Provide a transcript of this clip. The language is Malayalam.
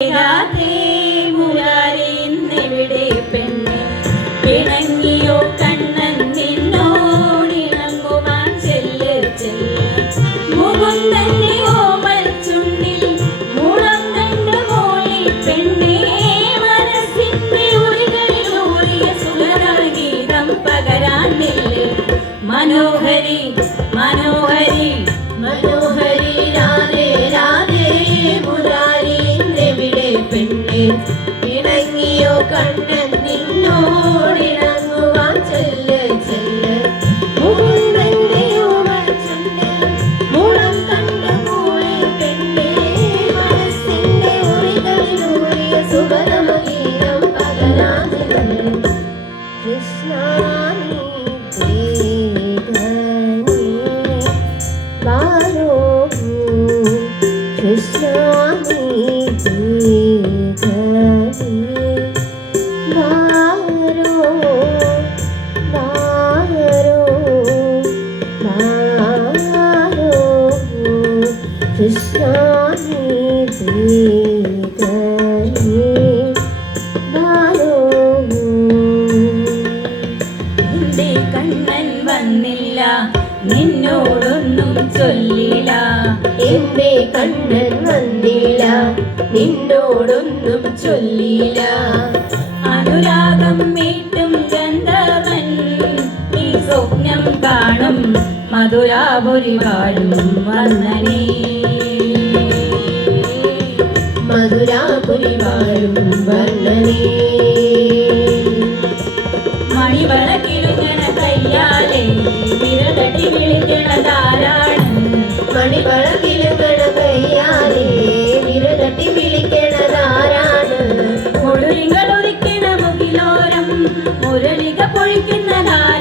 രാധേ മുരാരിന്നെവിടെ പെണ്ണെ പിണങ്ങിയോ കണ്ണൻ നിന്നോടിണങ്ങുവാൻ ചെല്ല് ചെല്ല് മുകുന്ദന്റെ ഓമൽ ചുണ്ടിൽ മുളം കണ്ട് മോളി പെണ്ണെ മനസ്സിന്റെ ഉരികളിൽ ഊറിയ സുഗതഗീതം പകരാൻ നില്ല് മനോഹരി മനോഹരി മനോഹരി രാധേ രാധേ മുരാരി പെണ്ണെ ഇണങ്ങിയോ കണ്ണൻ നിന്നോടിണങ്ങുവാൻ ചെല്ല് ചെല്ല് മുകുന്ദന്റെ ഓമൽ ചുണ്ടിൽ മുളം കണ്ട് മോളി പെണ്ണെ മനസ്സിന്റെ ഉറികളിൽ ഊറിയ സുഗതഗീതം പകരാൻ നില്ല് കൃഷ്ണ കൃഷ്ണ കണ്ണൻ വന്നില്ല നിന്നോടൊന്നും ചൊല്ലില്ല എന്റെ കണ്ണൻ വന്നില്ല നിന്നോടൊന്നും ചൊല്ലില്ല അനുരാഗം മീട്ടും ഗന്ധർവൻ ഈ സ്വപ്നം കാണും മധുരാപുരി വാഴും വർണ്ണനേ മധുരാപുരി വാഴും വർണ്ണനേ മണിവളക്കിലുങ്ങണ കയ്യാലെ വിരതട്ടി വിളിക്കണതാരാണ് മണിവളക്കിലുങ്ങണ കയ്യാലെ വിരതട്ടി വിളിക്കണതാരാണ് മുഴുലികൾ ഒരിക്കണ മുകിലോരം മുരളിക പൊഴിക്കുന്നതാരാണ്